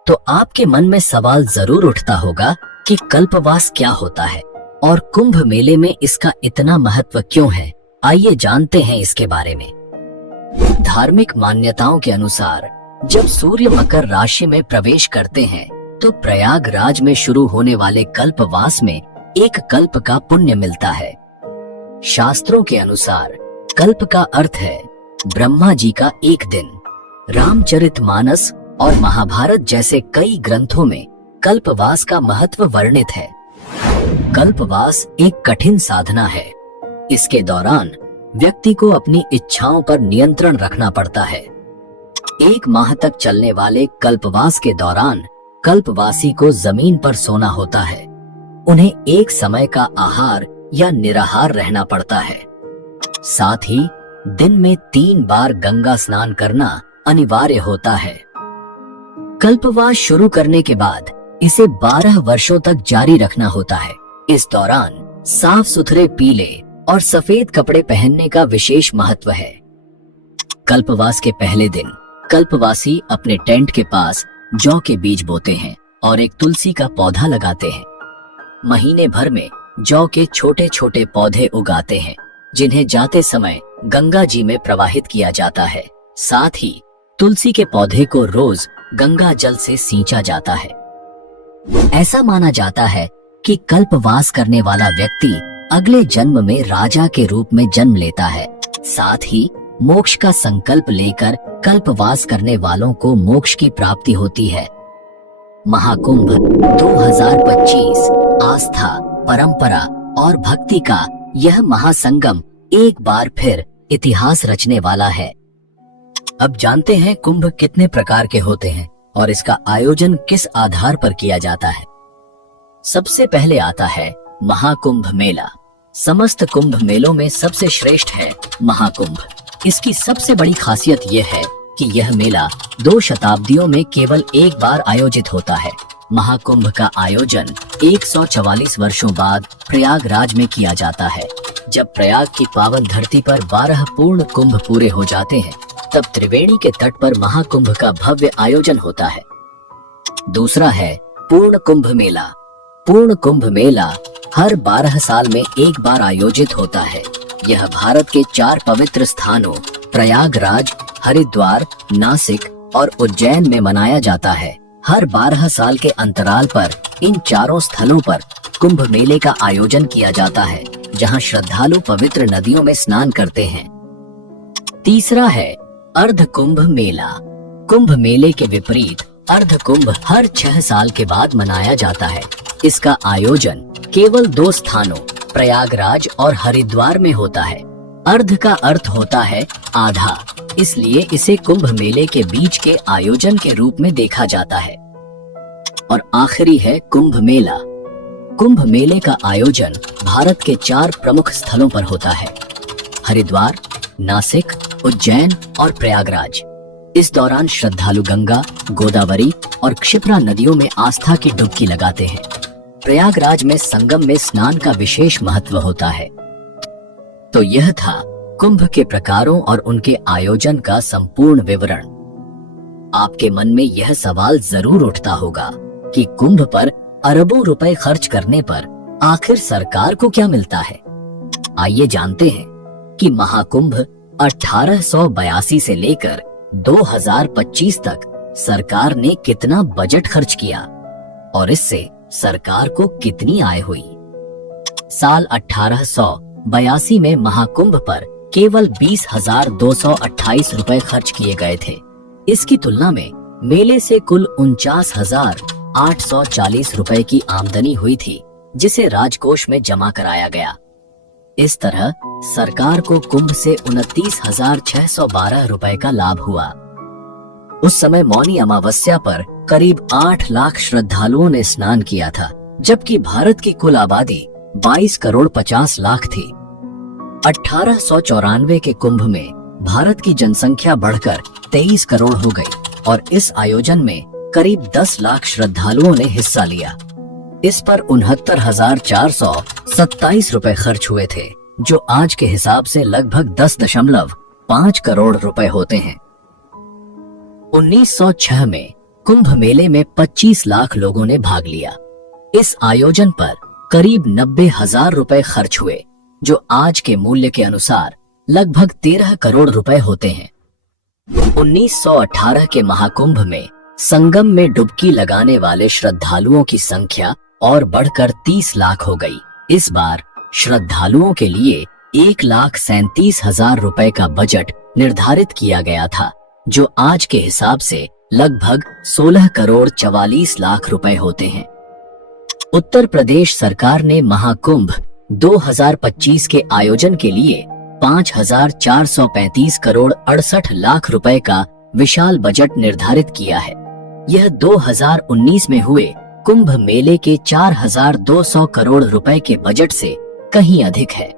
तो आपके मन में सवाल जरूर उठता होगा कि कल्पवास क्या होता है और कुंभ मेले में इसका इतना महत्व क्यों है। आइए जानते हैं इसके बारे में। धार्मिक मान्यताओं के अनुसार जब सूर्य मकर राशि में प्रवेश करते हैं तो प्रयागराज में शुरू होने वाले कल्पवास में एक कल्प का पुण्य मिलता है। शास्त्रों के अनुसार कल्प का अर्थ है ब्रह्मा जी का एक दिन। रामचरितमानस और महाभारत जैसे कई ग्रंथों में कल्पवास का महत्व वर्णित है। कल्पवास एक कठिन साधना है। इसके दौरान व्यक्ति को अपनी इच्छाओं पर नियंत्रण रखना पड़ता है। 1 माह तक चलने वाले कल्पवास के दौरान कल्पवासी को जमीन पर सोना होता है। उन्हें एक समय का आहार या निराहार रहना पड़ता है। साथ ही दिन में 3 बार गंगा स्नान करना अनिवार्य होता है। कल्पवास शुरू करने के बाद इसे 12 वर्षों तक जारी रखना होता है। इस दौरान साफ सुथरे पीले और सफेद कपड़े पहनने का विशेष महत्व है। कल्पवास के पहले दिन कल्पवासी अपने टेंट के पास जौ के बीज बोते हैं और एक तुलसी का पौधा लगाते हैं। महीने भर में जौ के छोटे छोटे पौधे उगाते हैं, जिन्हें जाते समय गंगा जी में प्रवाहित किया जाता है। साथ ही तुलसी के पौधे को रोज गंगा जल से सींचा जाता है। ऐसा माना जाता है कि कल्पवास करने वाला व्यक्ति अगले जन्म में राजा के रूप में जन्म लेता है। साथ ही मोक्ष का संकल्प लेकर कल्पवास करने वालों को मोक्ष की प्राप्ति होती है। महाकुंभ 2025 आस्था, परंपरा और भक्ति का यह महासंगम एक बार फिर इतिहास रचने वाला है। अब जानते हैं कुंभ कितने प्रकार के होते हैं और इसका आयोजन किस आधार पर किया जाता है। सबसे पहले आता है महाकुंभ मेला। समस्त कुंभ मेलों में सबसे श्रेष्ठ है महाकुंभ। इसकी सबसे बड़ी खासियत यह है कि यह मेला 2 शताब्दियों में केवल एक बार आयोजित होता है। महाकुंभ का आयोजन 144 वर्षों बाद प्रयागराज में किया जाता है। जब प्रयाग की पावन धरती पर 12 पूर्ण कुंभ पूरे हो जाते हैं, तब त्रिवेणी के तट पर महाकुंभ का भव्य आयोजन होता है। दूसरा है पूर्ण कुंभ मेला। पूर्ण कुंभ मेला हर 12 साल में एक बार आयोजित होता है। यह भारत के 4 पवित्र स्थानों प्रयागराज, हरिद्वार, नासिक और उज्जैन में मनाया जाता है। हर 12 साल के अंतराल पर इन चारों स्थलों पर कुंभ मेले का आयोजन किया जाता है, जहां श्रद्धालु पवित्र नदियों में स्नान करते हैं। तीसरा है अर्ध कुंभ मेला। कुंभ मेले के विपरीत अर्ध कुंभ हर 6 साल के बाद मनाया जाता है। इसका आयोजन केवल 2 स्थानों प्रयागराज और हरिद्वार में होता है। अर्ध का अर्थ होता है आधा, इसलिए इसे कुंभ मेले के बीच के आयोजन के रूप में देखा जाता है। और आखिरी है कुंभ मेला। कुंभ मेले का आयोजन भारत के 4 प्रमुख स्थलों पर होता है: हरिद्वार, नासिक, उज्जैन और प्रयागराज। इस दौरान श्रद्धालु गंगा, गोदावरी और क्षिप्रा नदियों में आस्था की डुबकी लगाते हैं। प्रयागराज में संगम में स्नान का विशेष महत्व होता है। तो यह था कुंभ के प्रकारों और उनके आयोजन का संपूर्ण विवरण। आपके मन में यह सवाल जरूर उठता होगा कि कुंभ पर अरबों रुपए खर्च करने पर आखिर सरकार को क्या मिलता है। आइए जानते हैं कि महाकुंभ 1882 से लेकर 2025 तक सरकार ने कितना बजट खर्च किया और इससे सरकार को कितनी आय हुई। साल 1882 में महाकुंभ पर केवल 20,228 रुपए खर्च किए गए थे। इसकी तुलना में मेले से कुल 49,840 रुपए की आमदनी हुई थी, जिसे राजकोष में जमा कराया गया। इस तरह सरकार को कुंभ से 29,612 रुपए का लाभ हुआ। उस समय मौनी अमावस्या पर करीब 8 लाख श्रद्धालुओं ने स्नान किया था, जबकि भारत की कुल आबादी 22 करोड़ 50 लाख थी। 1894 के कुंभ में भारत की जनसंख्या बढ़कर 23 करोड़ हो गई और इस आयोजन में करीब 10 लाख श्रद्धालुओं ने हिस्सा लिया। इस पर 69,427 रुपए खर्च हुए थे, जो आज के हिसाब से लगभग 10.5 करोड़ रुपए होते हैं। 1906 में कुंभ मेले में 25 लाख लोगों ने भाग लिया। इस आयोजन पर करीब 90,000 रुपए खर्च हुए, जो आज के मूल्य के अनुसार लगभग 13 करोड़ रुपए होते हैं। 1918 के महाकुंभ में संगम में डुबकी लगाने वाले श्रद्धालुओं की संख्या और बढ़कर 30 लाख हो गई। इस बार श्रद्धालुओं के लिए 1,37,000 रुपए का बजट निर्धारित किया गया था, जो आज के हिसाब से लगभग 16 करोड़ 44 लाख रुपए होते हैं। उत्तर प्रदेश सरकार ने महाकुंभ 2025 के आयोजन के लिए 5,435 करोड़ 68 लाख रुपए का विशाल बजट निर्धारित किया है। यह 2019 में हुए कुंभ मेले के 4,200 करोड़ रुपए के बजट से कहीं अधिक है।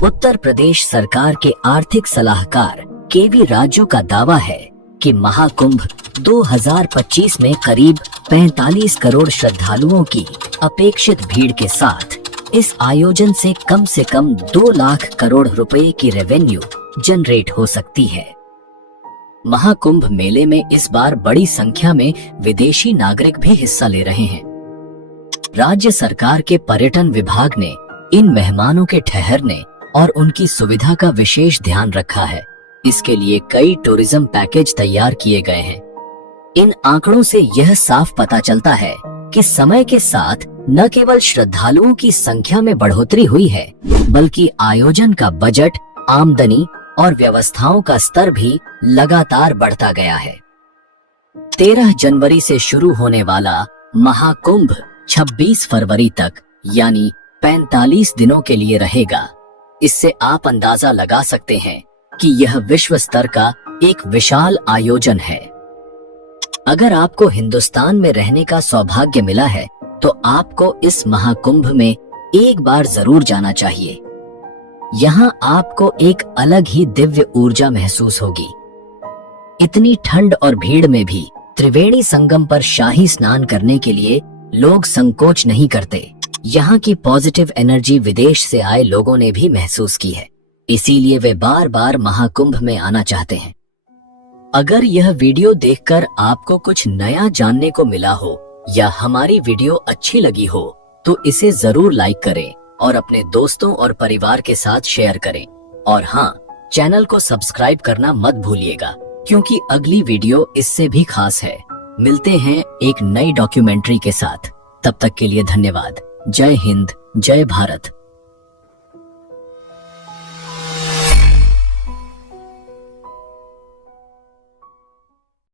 उत्तर प्रदेश सरकार के आर्थिक सलाहकार केवी राजू का दावा है कि महाकुंभ 2025 में करीब 45 करोड़ श्रद्धालुओं की अपेक्षित भीड़ के साथ इस आयोजन से कम 2 लाख करोड़ रुपए की रेवेन्यू जनरेट हो सकती है। महाकुंभ मेले में इस बार बड़ी संख्या में विदेशी नागरिक भी हिस्सा ले रहे हैं। राज्य सरकार के पर्यटन विभाग ने इन मेहमानों के ठहरने और उनकी सुविधा का विशेष ध्यान रखा है। इसके लिए कई टूरिज्म पैकेज तैयार किए गए हैं। इन आंकड़ों से यह साफ पता चलता है कि समय के साथ न केवल श्रद्धालुओं की संख्या में बढ़ोतरी हुई है, बल्कि आयोजन का बजट, आमदनी और व्यवस्थाओं का स्तर भी लगातार बढ़ता गया है। 13 जनवरी से शुरू होने वाला महाकुंभ 26 फरवरी तक यानी 45 दिनों के लिए रहेगा। इससे आप अंदाजा लगा सकते हैं कि यह विश्व स्तर का एक विशाल आयोजन है। अगर आपको हिंदुस्तान में रहने का सौभाग्य मिला है, तो आपको इस महाकुंभ में एक बार जरूर जाना चाहिए। यहाँ आपको एक अलग ही दिव्य ऊर्जा महसूस होगी। इतनी ठंड और भीड़ में भी त्रिवेणी संगम पर शाही स्नान करने के लिए लोग संकोच नहीं करते। यहाँ की पॉजिटिव एनर्जी विदेश से आए लोगों ने भी महसूस की है, इसीलिए वे बार बार महाकुंभ में आना चाहते हैं। अगर यह वीडियो देखकर आपको कुछ नया जानने को मिला हो या हमारी वीडियो अच्छी लगी हो, तो इसे जरूर लाइक करें और अपने दोस्तों और परिवार के साथ शेयर करें। और हाँ, चैनल को सब्सक्राइब करना मत भूलिएगा, क्योंकि अगली वीडियो इससे भी खास है। मिलते हैं एक नई डॉक्यूमेंट्री के साथ। तब तक के लिए धन्यवाद। जय हिंद, जय भारत।